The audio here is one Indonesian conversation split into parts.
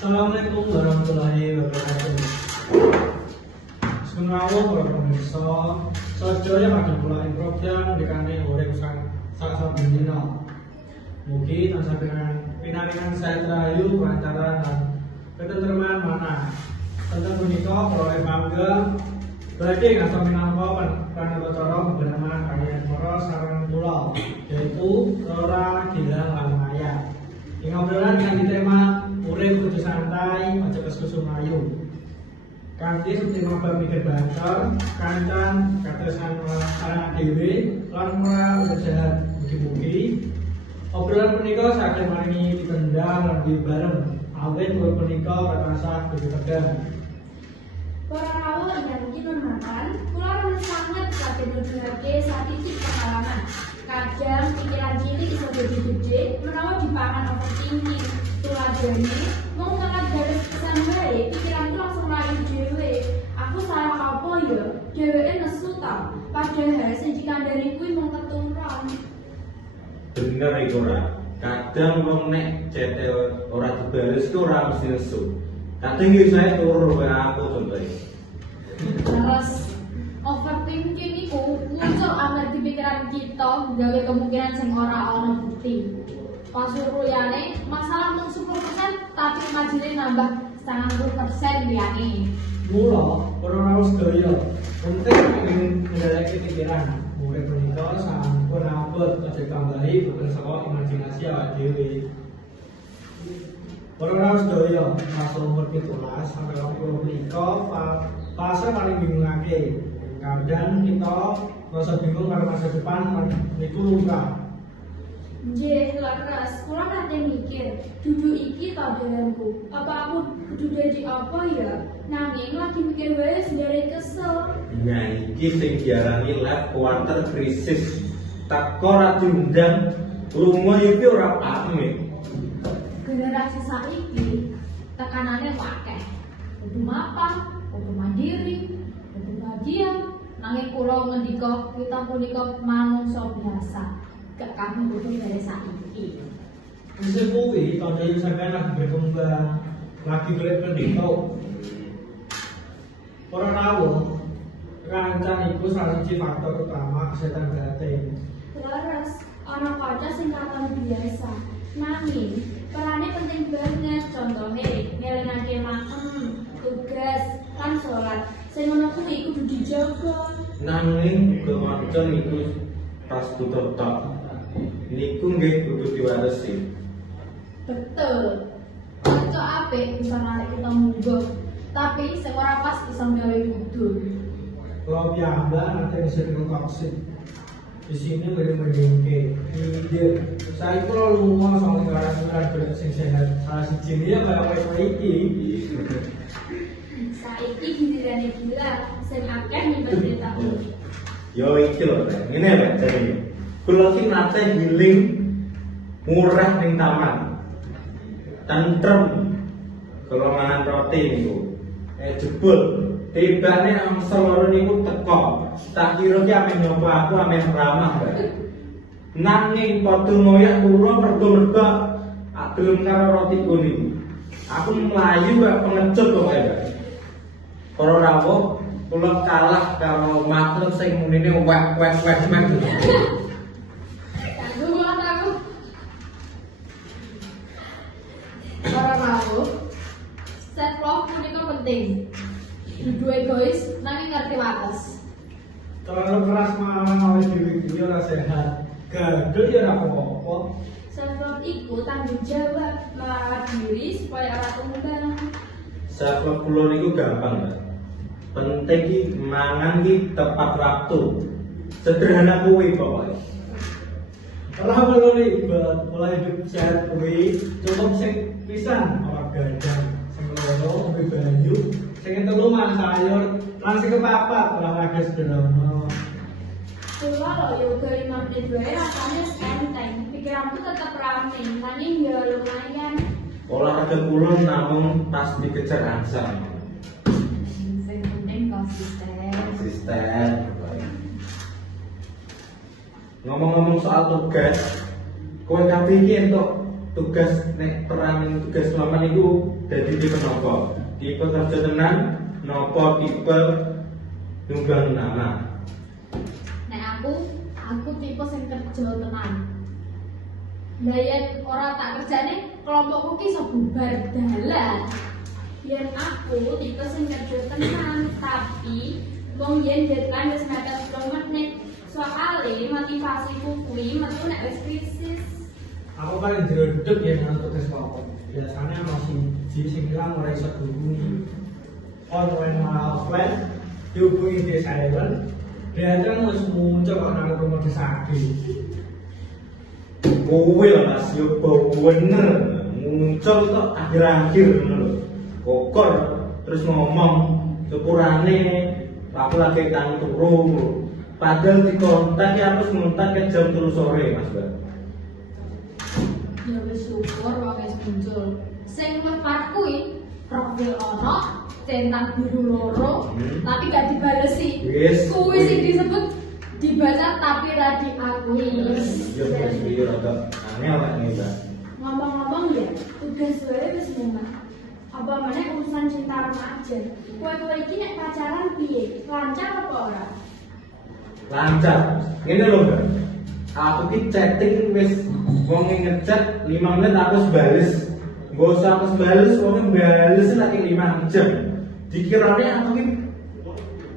Assalamualaikum warahmatullahi wabarakatuh. Semenawa para pemirsa, sedaya pada mulai program dikane urip sak dina. Mugi tansah pinaringan sehat rahayu, kelancaran lan ketentreman manah. Tentang punika kula bangga badhe ngasta minangka pranatacara beberapa kaliyan para sareng kula, yaitu Rora, Gilang, lan Maya. Ing obrolan kanthi tema urip kudu santai, aja kesusu ayu. Kanthi tema mikir bacor, kancan katresan anak dhewe lan ora jahat. Mugi-mugi obrolan punika saged maringi pitendang lan bareng awet kula punika tansah tegang. Para rawuh ingkang kinurmatan, kula remen sanget saged nuduhake sathithik pengalaman. Kadang pikiran cilik iso dadi gedhe menawa dipangan overthinking. Tuladhane, mung sangat garis pesan wae, pikiranku langsung mlayu dhewe. Aku salah apa ya? Dheweke nesu ta. Padahal sing dikandani kuwi mung keturunan. Bener iku ora. Kadang wong nek cete ora dibales ku ora mesti nesu. Kadang iki saya turu wae aku contohe. Terus overthinking iku muncul amarga di pikiran kita gawe kemungkinan sing ora ana bukti. Pasuruyane masalah mung 10% tapi majine nambah 90% liyane. Mula para rawuh sedaya penting ngendhaleke pikiran. Urip punika sampun abot aja tambahi boten saka imajinasi awake dhewe. Para rawuh sedaya pas umur 17 sampai 20 punika fase paling bingungake. Kadang kita merasa bingung karo masa depan niku lumrah. Nggih, leres. Kula nate mikir, dudu iki ta dalanku. Apa aku kudu dadi apa ya? Nanging lagi mikir wae sendiri kesel. Nah iki sing diarani life quarter crisis. Teko ora diundang, lunga iki ora pamit. Generasi saiki tekanannya akeh. Kudu mapan, kudu mandiri, kudu bahagia. Nanging kula ngendika kita punika manungsa biasa. Gak kamu kudu dari saiki. Bisa kuwi tanda yang sampeyan lagi berkembang, lagi golek pendhita. Para rawuh kancan iku salah siji faktor utama kesehatan batin. Terus ana kanca sing katon biasa. Nanging perane penting banget. Contohnya ngelingake makan, tugas, lan sholat. Sing ngono kuwi kudu dijaga. Nanging kemacen iku pas butuh tok. Niku nggih kudu diwaresi. Betul. Kanca apik bisa narik kita mundur. Tapi sing ora pas bisa gawe mundur. Kalau piyambak nanti bisa toksik. Di sini mendingke, ide. Saya itu lalu lunga sama negara-negara golek sing sehat. Salah siji ya kaya iki. Saiki gilirane gila, sing akeh nyimpen cerita. Yo iki lho, Teh. Ngene lho jane. Kula ki nate healing murah ning taman. Tentrem. Kula mangan roti niku. Jebul tibane angsal loro niku teko. Tak kira ki ame nyoba aku ame ramah bae. Nanging padha ngoyak kula mergo gelem karo roti niku. Aku mlayu kok pengecut kok bae. Para rawuh kula kalah karo makhluk sing munine wek. Para rawuh, self love punika penting. Dudu egois, nanging ngerti wates. Terlalu keras malah awake dhewe ora sehat. Gagal ya ora apa-apa. Self love iku tanggung jawab merawat diri supaya ora tumbang. Self love kula niku gampang, Mbak. Penting ki mangan ki tepat waktu. Sederhana kuwi pokoke. Ora perlu ribet, mulai hidup sehat kuwi cukup sing pisan ora gadang. Sing loro ngombe banyu, sing telu mangan sayur, lan sing kepapat olahraga sederhana. Kula lho yoga 5 menit wae rasane enteng. Pikiranku tetep rame, nanging ya lumayan. Olahraga kula namung pas dikejar angsa. Sing penting konsisten. Ngomong-ngomong soal tugas, kowe kabeh iki entuk tugas nek peran tugas Maman itu dadi tipe nopo? Tipe kerja tenan nopo tipe nyumbang nama? Nek aku tipe sing kerja tenan. Lah yen ora tak kerjane kelompokku ki iso bubar dalan. Yen aku tipe sing kerja tenan, tapi wong yen deadline wis mepet 10 menit. Soale motivasiku kuwi metu nek wis krisis. Aku paling diredek ya dengan tugas kelompok. Biasanya masih sing bilang ora iso dihubungi online malah offline, dihubungi di silent. Dia kan harus muncul karena rumah sakit. Kowe lho Mas, yo bener muncul tok akhir-akhir ngono lho. Kokor terus ngomong sepurane aku lagi tang turu. Padahal di kontak ya aku ngontak ke jam 3 sore Mas Mbak. Ya wis syukur wong wis muncul. Sing luwih parah kuwi profil ono, centang biru loro, tapi gak dibalesi. Wis. Kuwi sing disebut dibaca tapi ra diakui. Yo wis iki rada angel lek ngene Mbak. Ngomong-ngomong ya, tugas wae wis mumet. Apa meneh urusan cinta remaja. Kowe iki nek pacaran piye? Lancar apa ora? Lancar. Ngene lho Mbak. Aku ki chatting wis wong ngechat 5 menit aku wis bales. Gak usah aku bales, wong bales lagi 5 jam. Dikirane aku ki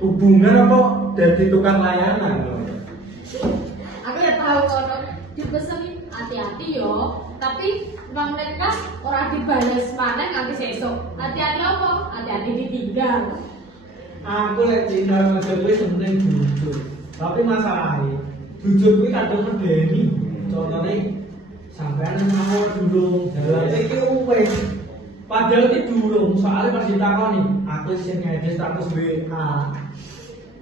hubungan apa dadi tukang layanan. Aku ya tahu kono dipeseni hati-hati yo, tapi Bang Mereka ora dibales maneh nganti sesuk. Hati-hati apa? Hati-hati ditinggal. Aku lek cinta kerja kuwi seneng jujur. Tapi masalahnya jujur kuwi kadang medeni. Contohnya sampean ngawur dulu dalan iki wis. Padahal iki durung, soalnya pas ditakoni, aku sing ngedit status WA.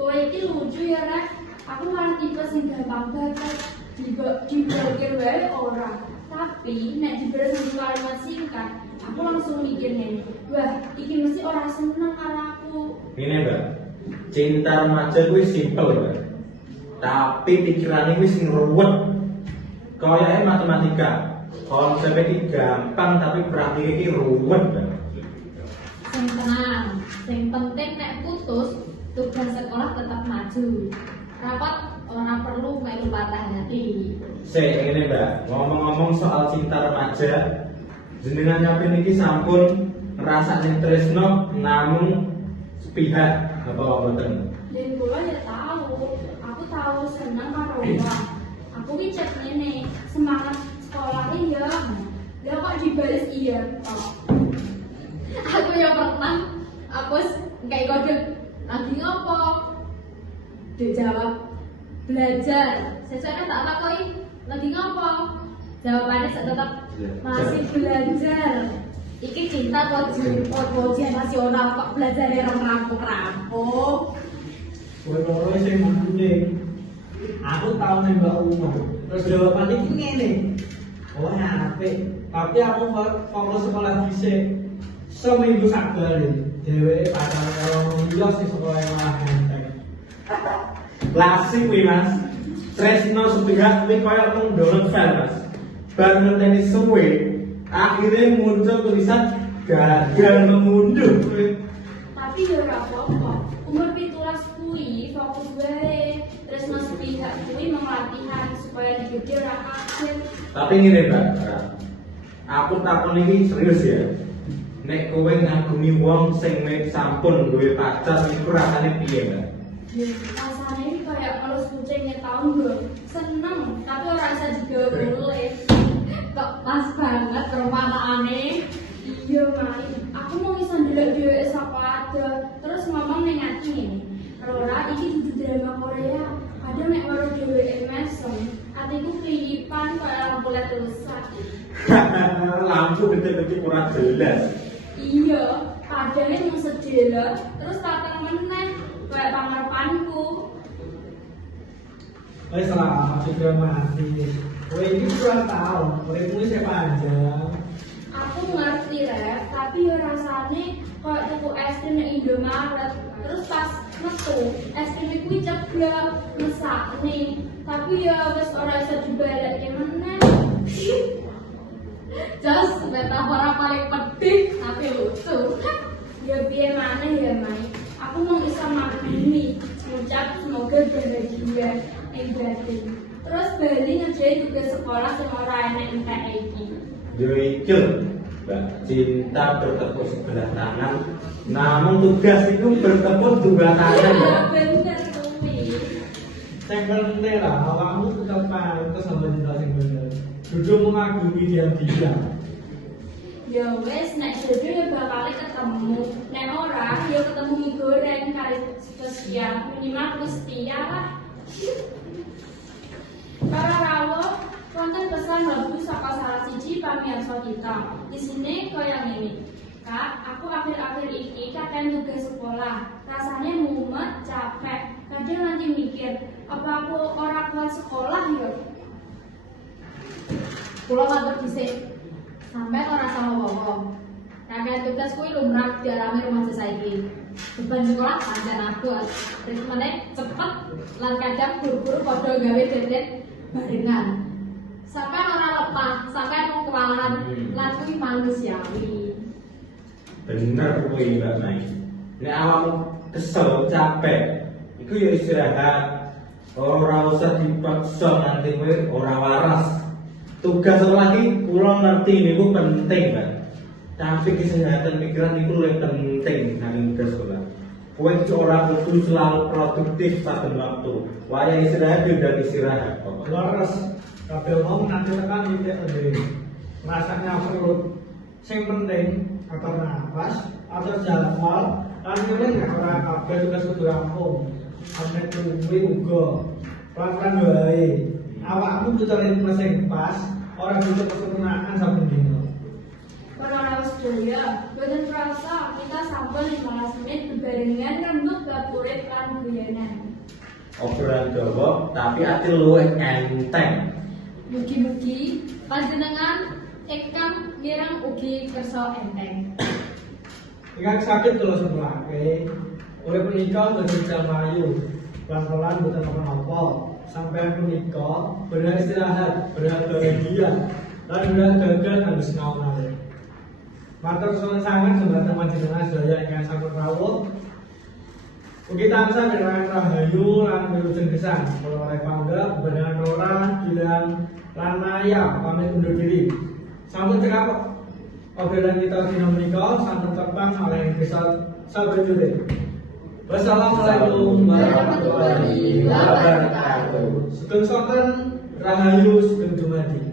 Kowe iki lucu ya, Rek. Aku malah tipe sing gampang banget diblokir wae ora. Tapi nek dibales di kalimat singkat, aku langsung mikir nih, wah, iki mesti ora seneng karo aku. Ini Mbak, cinta remaja kuwi simpel Mbak. Tapi pikirannya kuwi sing ruwet. Kayaknya matematika. Konsepnya iki gampang tapi praktiknya iki ruwet Mbak. Sing tenang, sing penting nek putus, tugas sekolah tetap maju. Rapat ora perlu melu patah hati. Ini Mbak, ngomong-ngomong soal cinta remaja, jenengan nyapin iki sampun ngrasakne tresno namun sepihak apa mboten? Dan kula ya tahu, aku tahu seneng karo wong. Aku ki chat ngene, semangat sekolah ya. Lah kok dibales iya. Oh. Aku ya pernah hapus kayak kode lagi ngopo? Dijawab belajar. Sesuai tak takoi lagi ngopo? Jawabannya tetap masih belajar. Iki cinta ujian nasional kok belajar yang rampung-rampung. Kowe loro sing mending. Aku tau nembak umur. Terus jawaban iki ngene. Oh apik, tapi aku fokus sekolah dhisik. Seminggu sakbale. Dheweke pacaran karo dia sing sekolah malah enteng. Klasik kuwi Mas. Tresno sepihak kuwi koyo download file Mas. Bar ngenteni suwe, akhirnya muncul tulisan gagal mengunduh. Tapi ya ora apa-apa. Umur 17 kuwi fokus wae. Terus mas pihak kuwi melatihan supaya digede ora kaget. Tapi ngene Mbak, aku takon iki serius ya. Nek kowe ngagumi wong sing sampun duwe pacar iku rasane piye, Mbak? Rasane iki kayak kalau kucing tahun lho. Seneng, tapi ora bisa digawe. Kok pas banget permataane. Iya, Mai. Aku mau iso ndelok dheweke sapa ada. Terus ngomong ning ati ngene. Rora iki dudu drama Korea. Kadang nek karo dheweke mesem, atiku kelipan kaya lampu LED rusak. Lampu gede-gede kurang jelas. Iya, padahal mau sedela, terus tatang meneh kayak pangarepanku. Wis lah, sudah mati. Kowe iki kurang tau, uripmu wis panjang. Aku ngerti Ref, tapi ya rasane kayak tuku es krim ning Indomaret. Terus pas metu, es krim kuwi ceblok, mesakne. Tapi ya wis ora iso dibalekke meneh. metafora paling pedih tapi lucu. Ya biar mana ya Mai, aku mau bisa maklumi, mengucap semoga bahagia yang batin. Terus Bali ngerjain tugas sekolah semua enak entek iki. Yo iki Mbak, cinta bertepuk sebelah tangan, namun tugas itu bertepuk dua tangan. Ya bener kuwi. Sing penting lah, awakmu tetap pantes sama cinta sing bener. Duduk mengagumi diam-diam. Ya wes, nek jodoh ya bakal ketemu. Nek ora, ya ketemu mie goreng kali spesial. Minimal aku setia lah. Para rawuh, wonten pesan bagus saka salah siji pamirsa kita. Isine kaya ngene. Kak, aku akhir-akhir iki kadang tugas sekolah. Rasanya mumet, capek. Kadang nanti mikir, apa aku ora kuat sekolah ya? Pulau matur dhisik. Sampai ora sama wong. Kakek tugas kuwi lumrah dialami rumah saiki. Beban sekolah pancen abot. Ritmene cepet lan kadang buru-buru padha gawe deadline barengan. Sampai ora lepah, sampai mau kewalahan lan kuwi manusiawi. Bener kuwi Mbak Mai. Nek awakmu kesel, capek, iku ya istirahat. Ora usah dipaksa nanti kowe ora waras. Tugas lagi kula ngerti niku penting, Mbak. Tapi kesehatan pikiran itu lebih penting nang tugas sekolah. Kowe iki ora kudu selalu produktif saben waktu. Wayah istirahat juga istirahat kok. Waras, kabeh wong nanti tekan titik ndek. Rasanya perut. Sing penting atur nafas, atur jadwal, lan kemudian ora kabeh tugas kudu rampung. Sampai kuwi uga pelan-pelan wae. Awakmu kudu ritme sing pas, ora butuh kesempurnaan saben dina. Para rawuh sedaya, boten krasa kita sampun 15 menit bebarengan rembug bab urip lan guyonan. Obrolan dawa tapi ati luwih enteng. Mugi-mugi panjenengan ingkang mireng ugi kersa enteng. Ingkang sakit kula sepurake, urip punika dadi jalan mayu. Pelan-pelan boten apa-apa. Sampai punika berhak istirahat, berhak bahagia, lan berhak gagal harus ngawur. Matur suwun sangat dumateng panjenengan sedaya ingkang sampun rawuh. Ugi tansah dengan rahayu lan wilujeng gesang. Kula oleh pangga bebengan Rora, Gilang, lan Maya pamit undur diri. Sampun cekap obrolan kita dina menika sampun tepang oleh episode sabanjure. Wassalamualaikum warahmatullahi wabarakatuh. Sugeng sonten rahayu sugeng dumadi.